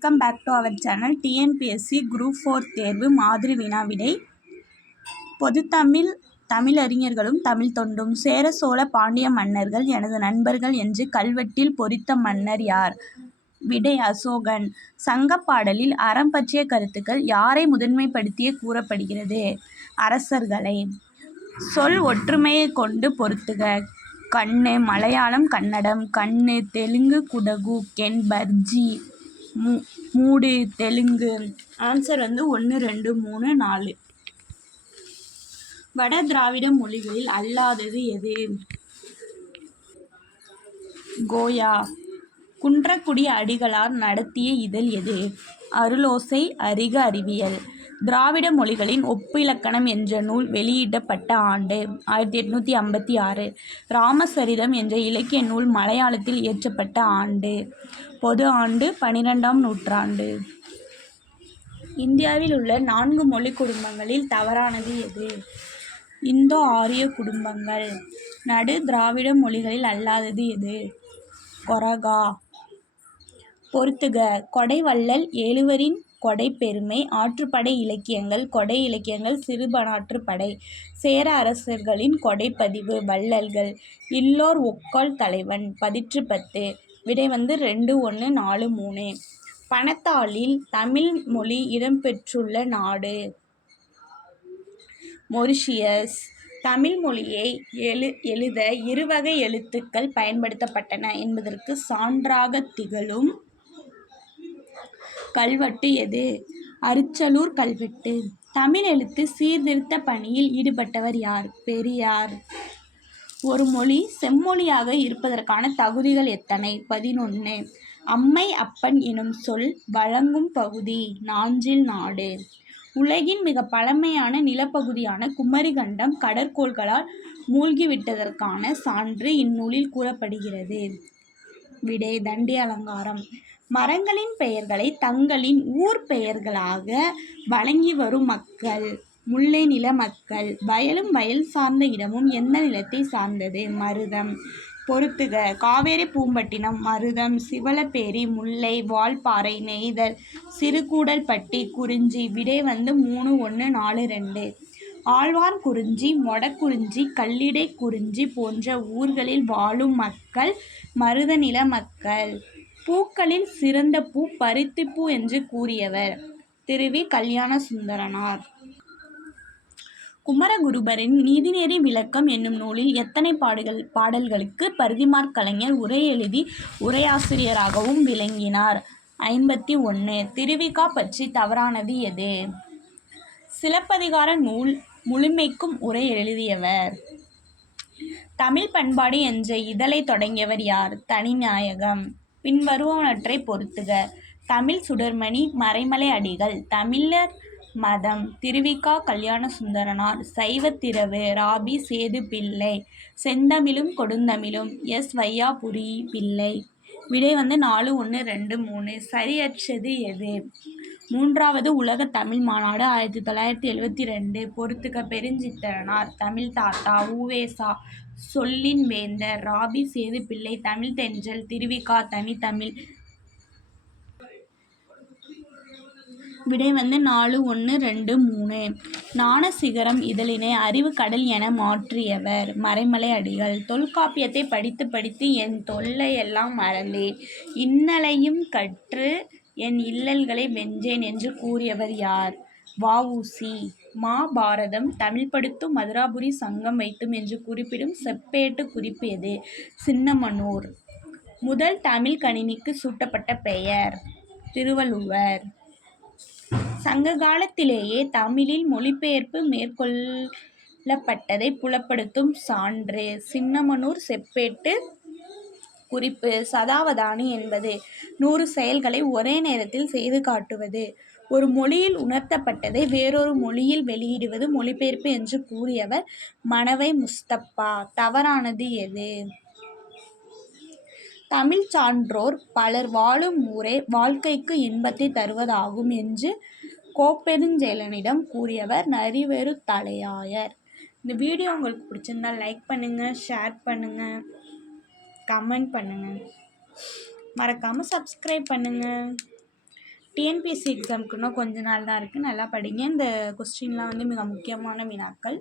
Welcome back to our channel TNPSC group four தேர்வு மாதிரி வினாவிடை. பொதுத்தமிழ் தமிழறிஞர்களும் தமிழ் தொண்டும் சேர சோழ பாண்டிய மன்னர்கள் எனது நண்பர்கள் என்று கல்வெட்டில் பொறித்த மன்னர் யார்? விடை அசோகன். சங்கப்பாடலில் அறம் பற்றிய கருத்துக்கள் யாரை முதன்மைப்படுத்திய கூறப்படுகிறது? அரசர்களை. சொல் ஒற்றுமையை கொண்டு பொருத்துக. கண்ணு மலையாளம் கன்னடம். கண்ணு தெலுங்கு குடகு கென் பர்ஜி. மூ மூடு தெலுங்கு. ஆன்சர் வந்து ஒன்று ரெண்டு மூணு நாலு. வட திராவிட மொழிகளில் அல்லாதது எது? கோயா. குன்றக்குடி அடிகளார் நடத்திய இதழ் எது? அருளோசை அறிக அறிவியல். திராவிட மொழிகளின் ஒப்பிலக்கணம் என்ற நூல் வெளியிடப்பட்ட ஆண்டு ஆயிரத்தி எட்நூற்றி ஐம்பத்தி ஆறு. ராமசரிதம் என்ற இலக்கிய நூல் மலையாளத்தில் இயற்றப்பட்ட ஆண்டு. பொது ஆண்டு பனிரெண்டாம் நூற்றாண்டு. இந்தியாவில் உள்ள நான்கு மொழி குடும்பங்களில் தவறானது எது? இந்தோ ஆரிய குடும்பங்கள். நடு திராவிட மொழிகளில் அல்லாதது எது? கொரகா. பொறுத்துக கொடைவள்ளல் ஏழுவரின் கொடைப்பெருமை ஆற்றுப்படை இலக்கியங்கள் கொடை இலக்கியங்கள் சிறுபனாற்றுப்படை சேர அரசர்களின் கொடைப்பதிவு வள்ளல்கள் இல்லோர் ஒக்கால் தலைவன் பதிற்று பத்து விடை வந்து ரெண்டு ஒன்று நாலு மூணு. பணத்தாளில் தமிழ் மொழி இடம்பெற்றுள்ள நாடு. மொரிஷியஸ் தமிழ் மொழியை எழு எழுத இருவகை எழுத்துக்கள் பயன்படுத்தப்பட்டன என்பதற்கு சான்றாக திகழும் கல்வெட்டு எது? அரிச்சலூர் கல்வெட்டு. தமிழ் எழுத்து சீர்திருத்த பணியில் ஈடுபட்டவர் யார்? பெரியார். ஒரு மொழி செம்மொழியாக இருப்பதற்கான தகுதிகள் எத்தனை? பதினொன்று அம்மை அப்பன் எனும் சொல் வழங்கும் பகுதி நாஞ்சில் நாடு. உலகின் மிக பழமையான நிலப்பகுதியான குமரிகண்டம் கடற்கோள்களால் மூழ்கிவிட்டதற்கான சான்று இந்நூலில் கூறப்படுகிறது. விடை தண்டி அலங்காரம். மரங்களின் பெயர்களை தங்களின் ஊர் பெயர்களாக வழங்கி வரும் மக்கள் முல்லை நில மக்கள் வயலும் வயல் சார்ந்த இடமும் எந்த நிலத்தை சார்ந்தது? மருதம். பொறுத்துக காவேரி பூம்பட்டினம் மருதம். சிவலப்பேரி முல்லை வால்பாறை நெய்தல் சிறுகூடல்பட்டி குறிஞ்சி விடை வந்து மூணு ஒன்று நாலு ரெண்டு. ஆழ்வார் குறிஞ்சி மொடக்குறிஞ்சி கல்லிடை குறிஞ்சி போன்ற ஊர்களில் வாழும் மக்கள் மருத நில மக்கள். பூக்களில் சிறந்த பூ பருத்திப்பூ என்று கூறியவர். திருவி கல்யாண சுந்தரனார் குமரகுருபரின் நீதிநெறி விளக்கம் என்னும் நூலில் எத்தனை பாடுகள் பாடல்களுக்கு பருதிமார் கலைஞர் உரை எழுதி உரையாசிரியராகவும் விளங்கினார். ஐம்பத்தி ஒன்று திருவிகா பற்றி தவறானது எது? சிலப்பதிகார நூல் முழுமைக்கும் உரை எழுதியவர். தமிழ் பண்பாடு என்ற இதழை தொடங்கியவர் யார்? தனிநாயகம். பின்வருவனவற்றை பொறுத்துக. தமிழ் சுடர்மணி மறைமலை அடிகள். தமிழர் மதம். திருவிக்கா கல்யாண சுந்தரனார் சைவத்திரவு. ராபி சேது பிள்ளை செந்தமிழும் கொடுந்தமிழும். எஸ். வையாபுரி பிள்ளை விடை வந்து நாலு ஒன்று ரெண்டு மூணு. சரியற்றது எது? மூன்றாவது உலக தமிழ் மாநாடு ஆயிரத்தி தொள்ளாயிரத்தி எழுவத்தி ரெண்டு. பொறுத்துக்க பெருஞ்சித்திரனார் தமிழ் தாத்தா ஊவேசா சொல்லின் வேந்தர் ராபி சேது பிள்ளை தமிழ் தென்றல் திருவிக்கா தனித்தமிழ் விடை வந்து நாலு ஒன்று ரெண்டு மூணு. ஞானசிகரம் இதழினை அறிவு கடல் என மாற்றியவர். மறைமலை அடிகள். தொல்காப்பியத்தை படித்து படித்து என் தொல்லையெல்லாம் மறந்தேன். இன்னலையும் கற்று என் இல்லல்களை வென்றேன் என்று கூறியவர் யார்? வஉசி. மாபாரதம் தமிழ்படுத்தும் மதுராபுரி சங்கம் வைத்தும் என்று குறிப்பிடும் செப்பேட்டு குறிப்பு எது? சின்னமனூர். முதல் தமிழ் கணினிக்கு சூட்டப்பட்ட பெயர். திருவள்ளுவர். சங்க காலத்திலேயே தமிழில் மொழிபெயர்ப்பு மேற்கொள்ளப்பட்டதை புலப்படுத்தும் சான்று. சின்னமனூர் செப்பேட்டு குறிப்பு சதாவதானி என்பது. நூறு செயல்களை ஒரே நேரத்தில் செய்து காட்டுவது. ஒரு மொழியில் உணர்த்தப்பட்டதை வேறொரு மொழியில் வெளியிடுவது மொழிபெயர்ப்பு என்று கூறியவர் மனவை முஸ்தப்பா தவறானது எது? தமிழ் சான்றோர் பலர் வாழும் ஊரே வாழ்க்கைக்கு இன்பத்தை தருவதாகும் என்று கோப்பெருஞ்செயலனிடம் கூறியவர் நரிவேறு தலையாயர் இந்த வீடியோ உங்களுக்கு பிடிச்சிருந்தா லைக் பண்ணுங்கள் ஷேர் பண்ணுங்கள் கமெண்ட் பண்ணுங்கள் மறக்காமல் சப்ஸ்கிரைப் பண்ணுங்கள் டிஎன்பிஎஸ்சி எக்ஸாமுக்கு இன்னும் கொஞ்ச நாள் தான் இருக்குது நல்லா படிங்க. இந்த கொஸ்டின்லாம் வந்து மிக முக்கியமான வினாக்கள்.